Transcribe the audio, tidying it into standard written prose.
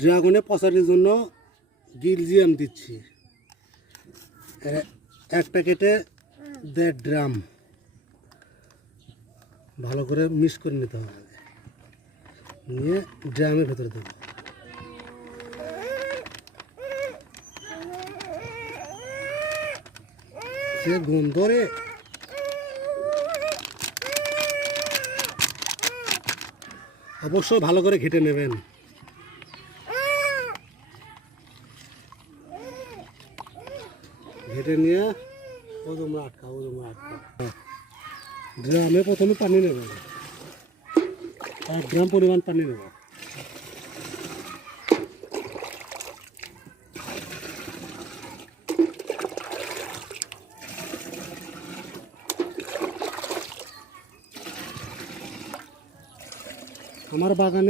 ড্রাগনে পচারির জন্য গিলজিয়াম দিচ্ছি। এক প্যাকেটে 1.5 ড্রাম। ভালো করে মিক্স করে নিতে হবে, নিয়ে ড্রামের ভেতরে দেবো। সে গন্ধ রে, অবশ্যই ভালো করে ঘেটে নেবেন। ঘেটে নিয়ে ও তোমরা আটকা ড্রামে প্রথমে পানি নেবে, 1 গ্রাম পরিমাণ পানি নেব। আমার বাগানে